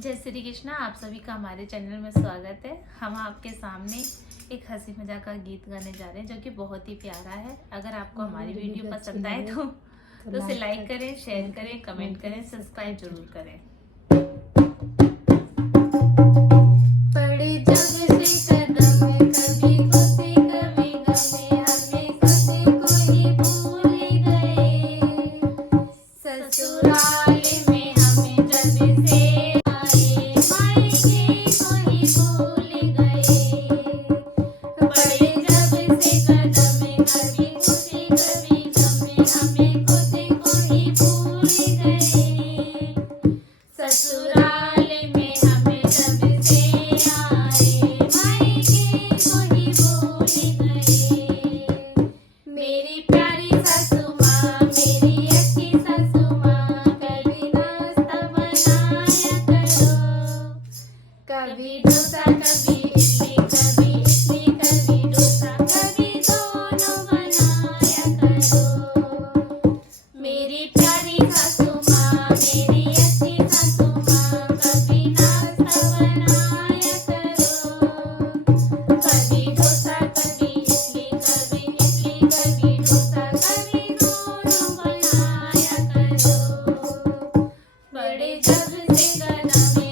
जय श्री कृष्णा। आप सभी का हमारे चैनल में स्वागत है। हम आपके सामने एक हंसी मजाक का गीत गाने जा रहे हैं जो कि बहुत ही प्यारा है। अगर आपको हमारी वीडियो पसंद आए तो उसे लाइक करें, शेयर करें, कमेंट करें, सब्सक्राइब जरूर करें। पड़े जब से कदम कभी खुशी कभी गमे हमें खुशी को ही भूल गए। ससुराल में हमें जब से आए मायके को ही भूल गए। पड़े जब से कदम कभी खुशी कभी गमे हमें खुशी को ही भूल गए। ससुराल में हमें जब से आए मायके को ही भूल गए। मेरी प्यारी सासू माँ, मेरी अच्छी सासू माँ, कभी नाश्ता बनाया करो। कभी डोसा कभी इडली, कभी इडली कभी डोसा, कभी दोनों बनाया करो। मेरी प्यारी सासू माँ, मेरी अच्छी सासू माँ, कभी नाश्ता बनाया करो। कभी डोसा कभी इडली, कभी इडली कभी डोसा, कभी दोनों बनाया करो। बड़े जब से कदम